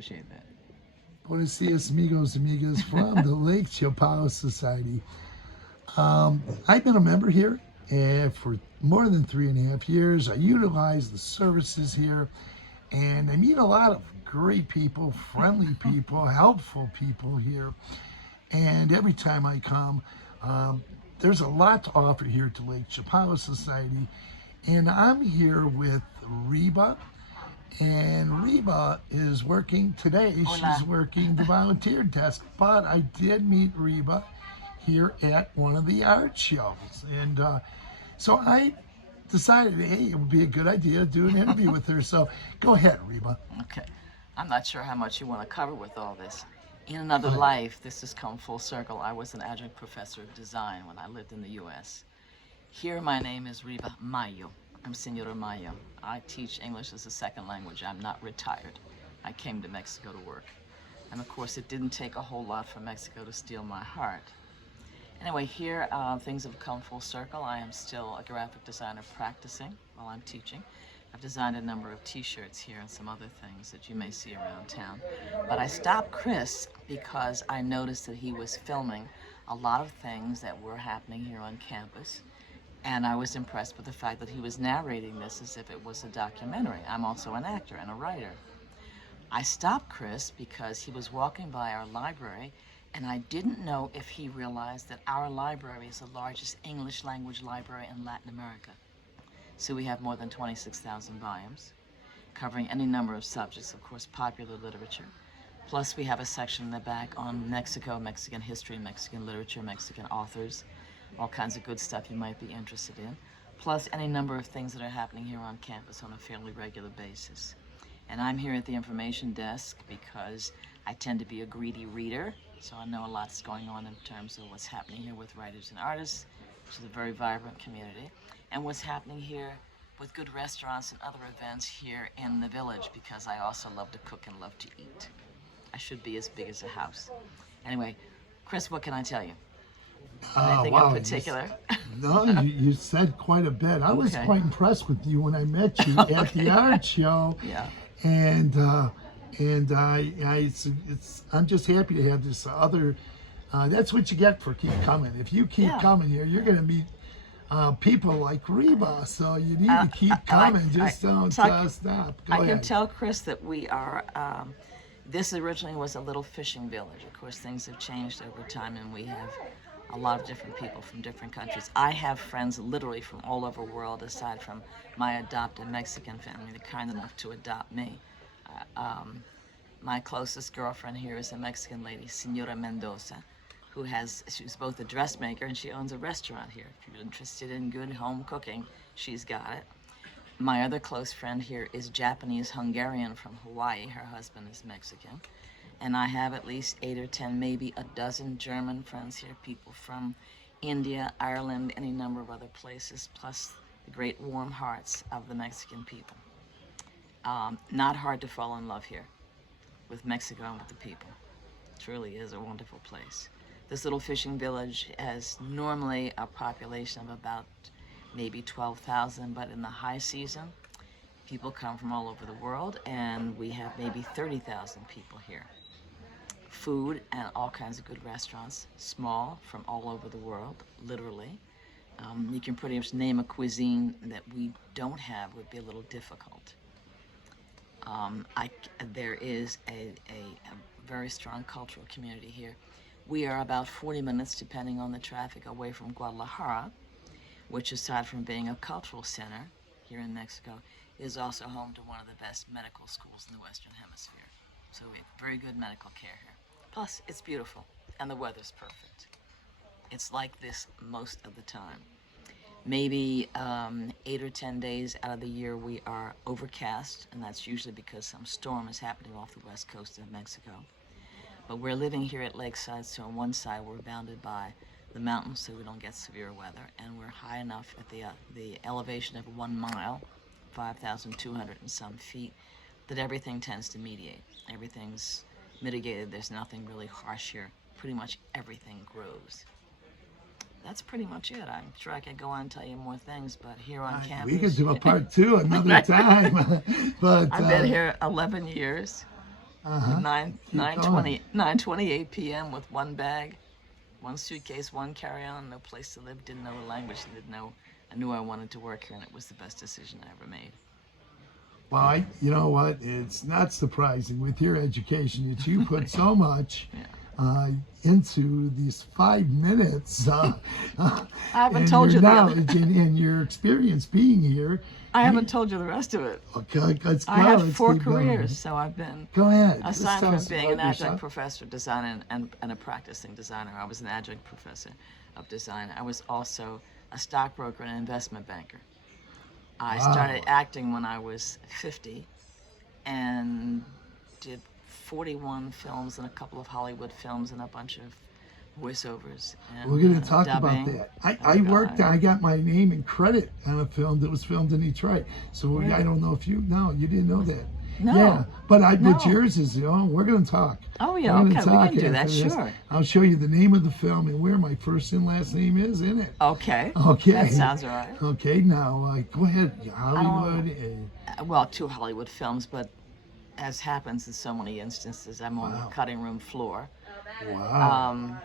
Appreciate that. Buenos dias, amigos, amigas, from the Lake Chapala Society. I've been a member here for more than 3.5 years. I utilize the services here, and I meet a lot of great people, friendly people, helpful people here. And every time I come, there's a lot to offer here to Lake Chapala Society. And I'm here with Reba. And Reba is working today. Hola. She's working the volunteer desk. But I did meet Reba here at one of the art shows. And so I decided, hey, it would be a good idea to do an interview with her. So go ahead, Reba. Okay. I'm not sure how much you want to cover with all this. In another life, this has come full circle. I was an adjunct professor of design when I lived in the U.S. Here, my name is Reba Mayo. I'm Senora Mayo. I teach English as a second language. I'm not retired. I came to Mexico to work. And of course, it didn't take a whole lot for Mexico to steal my heart. Anyway, here, things have come full circle. I am still a graphic designer practicing while I'm teaching. I've designed a number of t-shirts here and some other things that you may see around town. But I stopped Chris because I noticed that he was filming a lot of things that were happening here on campus. And I was impressed with the fact that he was narrating this as if it was a documentary. I'm also an actor and a writer. I stopped Chris because he was walking by our library, and I didn't know if he realized that our library is the largest English language library in Latin America. So we have more than 26,000 volumes, covering any number of subjects, of course, popular literature. Plus, we have a section in the back on Mexico, Mexican history, Mexican literature, Mexican authors, all kinds of good stuff you might be interested in, plus any number of things that are happening here on campus on a fairly regular basis. And I'm here at the information desk because I tend to be a greedy reader, so I know a lot's going on in terms of what's happening here with writers and artists, which is a very vibrant community, and what's happening here with good restaurants and other events here in the village, because I also love to cook and love to eat. I should be as big as a house. Anyway, Chris, what can I tell you? Anything in particular? No, you said quite a bit. I was quite impressed with you when I met you at the art show. Yeah. And I'm just happy to have this other. That's what you get for keep coming. If you keep coming here, you're going to meet people like Reba. So you need to keep coming. Don't stop. Go ahead. Can tell Chris that we are. This originally was a little fishing village. Of course, things have changed over time, and we have a lot of different people from different countries. I have friends literally from all over the world, aside from my adopted Mexican family. They're kind enough to adopt me. My closest girlfriend here is a Mexican lady, Senora Mendoza, she's both a dressmaker and she owns a restaurant here. If you're interested in good home cooking, she's got it. My other close friend here is Japanese Hungarian from Hawaii. Her husband is Mexican. And I have at least 8 or 10, maybe a dozen German friends here, people from India, Ireland, any number of other places, plus the great warm hearts of the Mexican people. Not hard to fall in love here with Mexico and with the people. It truly is a wonderful place. This little fishing village has normally a population of about maybe 12,000, but in the high season, people come from all over the world, and we have maybe 30,000 people here. Food and all kinds of good restaurants, small, from all over the world, literally. You can pretty much name a cuisine that we don't have would be a little difficult. There is a very strong cultural community here. We are about 40 minutes, depending on the traffic, away from Guadalajara, which, aside from being a cultural center here in Mexico, is also home to one of the best medical schools in the Western Hemisphere. So we have very good medical care here. Plus, it's beautiful, and the weather's perfect. It's like this most of the time. Maybe 8 or 10 days out of the year we are overcast, and that's usually because some storm is happening off the west coast of Mexico. But we're living here at Lakeside, so on one side we're bounded by the mountains so we don't get severe weather, and we're high enough at the elevation of 1 mile, 5,200 and some feet, that everything tends to mediate. Everything's mitigated. There's nothing really harsh here. Pretty much everything grows. That's pretty much it. I'm sure I could go on and tell you more things, but here on campus... We could do a part 2 another time. But I've been here 11 years. Uh-huh. Keep going. 9:28 p.m. with one bag, one suitcase, one carry-on, no place to live, didn't know the language, didn't know. I knew I wanted to work here, and it was the best decision I ever made. Well, you know what? It's not surprising with your education that you put so much Yeah. uh, into these 5 minutes I haven't and told your you the other. knowledge and your experience being here. I haven't told you the rest of it. Okay, let's go. I had Let's 4 keep going. careers, so I've been, Go ahead. Just aside tell from us being about an adjunct yourself. professor of design and a practicing designer, I was an adjunct professor of design. I was also a stockbroker and investment banker. I Wow. started acting when I was 50 and did 41 films and a couple of Hollywood films and a bunch of voiceovers. And, We're going to talk dubbing. about that. Oh, I worked. God. I got my name and credit on a film that was filmed in Detroit. So Really? I don't know if you didn't know that. No. Yeah, but No. yours is. We're going to talk. Oh, yeah, We're okay, gonna we talk can do that, after this. sure. I'll show you the name of the film and where my first and last name is in it. Okay. Okay. That sounds all right. Okay, now go ahead. Hollywood. Well, 2 Hollywood films, but as happens in so many instances, I'm on Wow. the cutting room floor. Wow.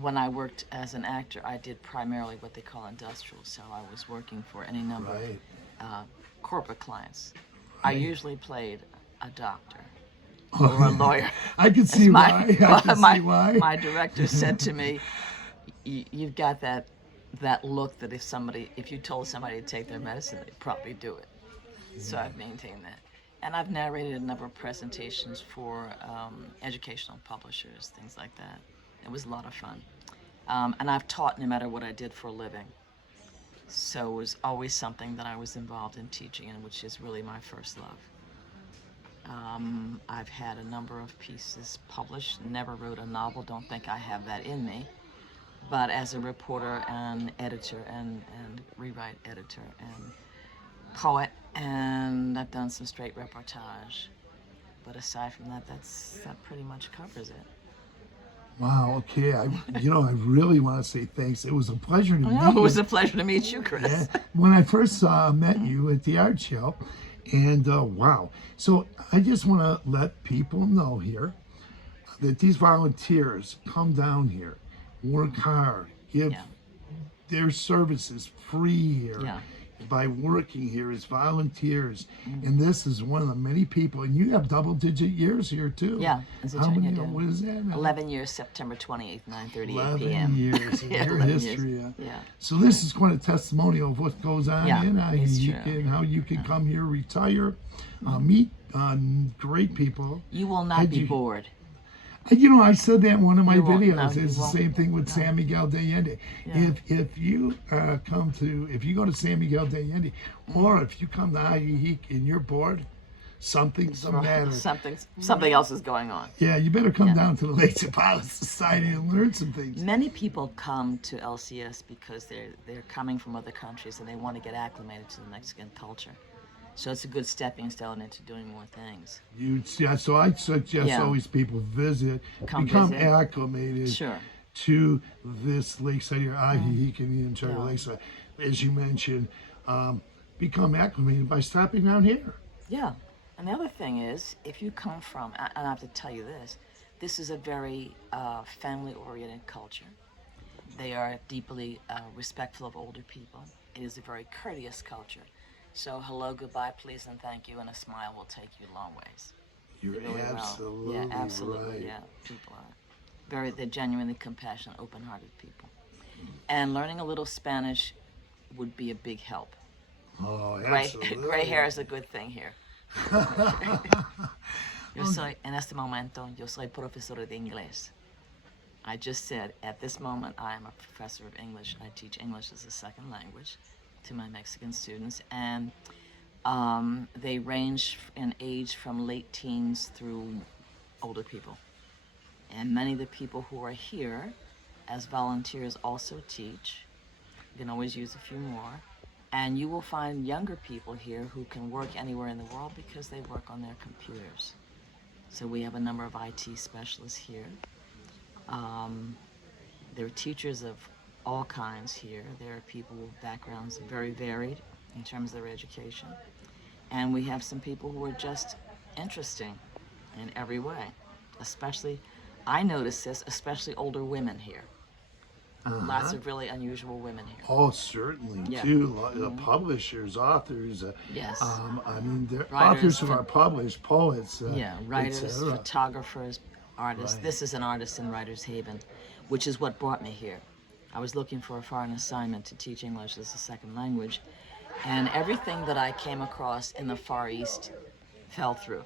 When I worked as an actor, I did primarily what they call industrial, so I was working for any number Right. of corporate clients. I Right. usually played a doctor or a lawyer. I can see why. I can my, see why. my director said to me, "You've got that look that if you told somebody to take their medicine, they'd probably do it." So I've maintained that. And I've narrated a number of presentations for educational publishers, things like that. It was a lot of fun. And I've taught no matter what I did for a living. So it was always something that I was involved in teaching in, which is really my first love. I've had a number of pieces published, never wrote a novel, don't think I have that in me. But as a reporter and editor and rewrite editor and poet, and I've done some straight reportage. But aside from that, that pretty much covers it. Wow. Okay. I really want to say thanks. It was a pleasure to meet It was you. a pleasure to meet you, Chris. Yeah. When I first met you at the art show, and wow. So I just want to let people know here that these volunteers come down here, work hard, give Yeah. their services free here. Yeah. By working here as volunteers, and this is one of the many people, and you have double-digit years here too. Yeah, as a How junior, many? I do. What is that? 11 years, September 28th, 9:38 11 p.m. years in Yeah, your 11 years. history. Yeah. So this is quite a testimonial of what goes on Yeah, in it's Ajijic true. and how you can come here, retire, meet great people. You will not be Edu- bored. I said that in one of my You won't. videos. No, you It's the won't. same thing with San Miguel de Allende. Yeah. If you if you go to San Miguel de Allende, or if you come to Ajijic and you're bored, something's the matter. Something else is going on. Yeah, you better come Yeah. down to the Lake Chapala Society and learn some things. Many people come to LCS because they're coming from other countries and they want to get acclimated to the Mexican culture. So it's a good stepping stone into doing more things. So I suggest Yeah. always people visit, Come become visit. acclimated Sure. to this lakeside here, Ajijic and the entire Yeah. lakeside. As you mentioned, become acclimated by stopping down here. Yeah. And the other thing is, if you come from, and I have to tell you this is a very family-oriented culture. They are deeply respectful of older people. It is a very courteous culture. So hello, goodbye, please, and thank you, and a smile will take you a long ways. You're Really well. absolutely Yeah, absolutely. right. Yeah, people are they're genuinely compassionate, open-hearted people. And learning a little Spanish would be a big help. Oh, Gray, absolutely. gray hair is a good thing here. En este momento, yo soy profesora de inglés. I just said, at this moment, I am a professor of English. I teach English as a second language to my Mexican students, and they range in age from late teens through older people. And many of the people who are here as volunteers also teach. You can always use a few more. And you will find younger people here who can work anywhere in the world because they work on their computers. So we have a number of IT specialists here. There are teachers of all kinds here. There are people with backgrounds very varied in terms of their education. And we have some people who are just interesting. in every way. Especially, I notice this, especially older women here. Lots of really unusual women here. Oh, certainly, Yeah. too. Publishers, authors. Yes. I mean, they're Writers, authors who are published, poets. Yeah, writers, etc. photographers, artists. Right. This is an artist in Writers Haven, which is what brought me here. I was looking for a foreign assignment to teach English as a second language, and everything that I came across in the Far East fell through.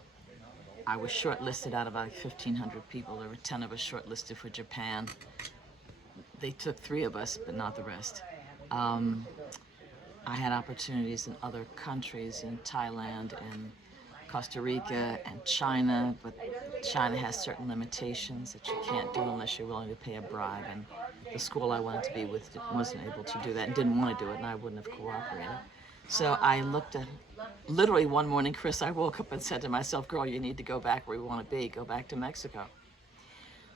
I was shortlisted out of about 1,500 people. There were 10 of us shortlisted for Japan. They took 3 of us, but not the rest. I had opportunities in other countries, in Thailand, in Costa Rica, and China, but China has certain limitations that you can't do unless you're willing to pay a bribe, and the school I wanted to be with wasn't able to do that and didn't want to do it, and I wouldn't have cooperated. So I looked at, literally one morning, Chris, I woke up and said to myself, girl, you need to go back where you want to be, go back to Mexico.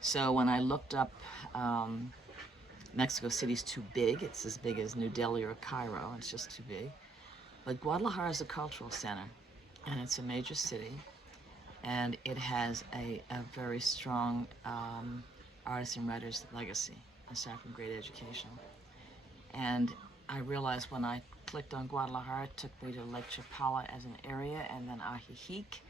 So when I looked up, Mexico City's too big. It's as big as New Delhi or Cairo. It's just too big. But Guadalajara is a cultural center, and it's a major city, and it has a very strong artist and writer's legacy, aside from great education. And I realized when I clicked on Guadalajara, it took me to Lake Chapala as an area, and then Ajijic.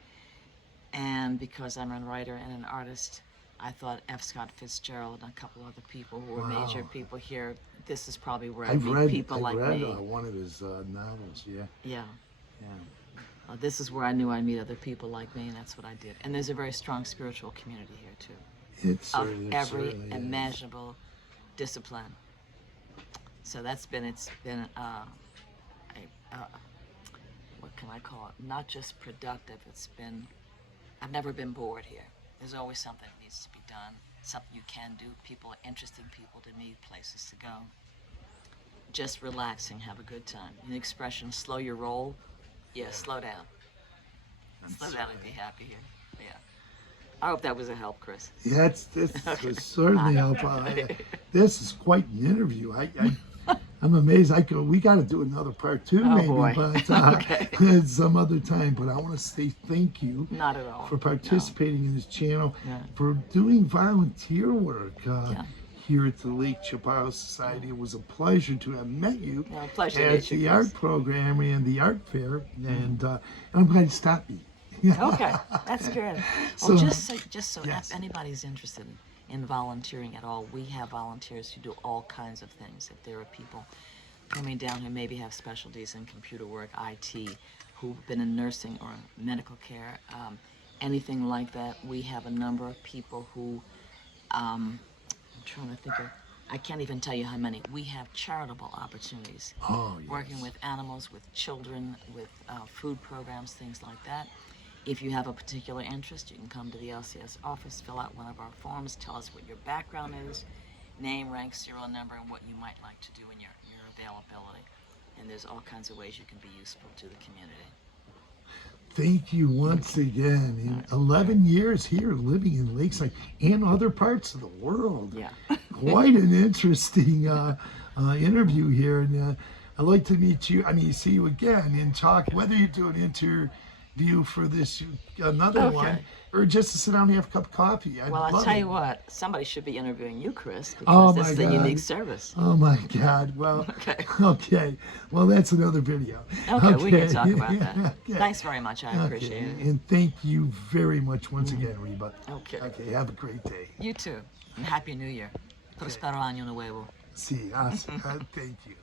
And because I'm a writer and an artist, I thought F. Scott Fitzgerald and a couple other people who were major people here. This is probably where I meet people like me. I've read one of his novels. Yeah. Yeah. Yeah. This is where I knew I'd meet other people like me, and that's what I did. And there's a very strong spiritual community here too, It's of every imaginable discipline. So it's been what can I call it? Not just productive. I've never been bored here. There's always something that needs to be done, something you can do, people, interesting people to meet, places to go. Just relaxing, have a good time. The expression, slow your roll, slow down. Slow down and be happy here. Yeah. I hope that was a help, Chris. Yeah, this was certainly helpful. This is quite an interview. I'm amazed. We got to do another part 2, maybe, boy. but Okay. some other time. But I want to say thank you. Not at all. For participating in this channel, Yeah. for doing volunteer work here at the Lake Chapala Society. It was a pleasure to have met you Pleasure to at meet you, the Chris. art program and the art fair, and I'm glad you stopped me. Okay, that's good. So- Just so yes. if anybody's interested in volunteering at all, we have volunteers who do all kinds of things. If there are people coming down who maybe have specialties in computer work, IT, who've been in nursing or medical care, anything like that, we have a number of people who, I'm trying to think of, I can't even tell you how many. We have charitable opportunities. Oh, yes. Working with animals, with children, with food programs, things like that. If you have a particular interest, you can come to the LCS office, fill out one of our forms, tell us what your background is, name, rank, serial number, and what you might like to do in your availability. And there's all kinds of ways you can be useful to the community. Thank you once again. In 11 years here, living in Lakeside and other parts of the world. Yeah. Quite an interesting interview here. And I'd like to meet you. See you again and talk, whether you do an interview for this, another Okay. one, or just to sit down and have a cup of coffee. Well, I'll tell you what, somebody should be interviewing you, Chris, Oh, because this my is a God. unique service. Oh my God. Well, Okay. okay. Well, that's another video. Okay, we can talk about that. Okay. Thanks very much. I appreciate it. And thank you very much once again, Reba. Okay. Okay, have a great day. You too. And Happy New Year. Prospero año nuevo. Sí, thank you.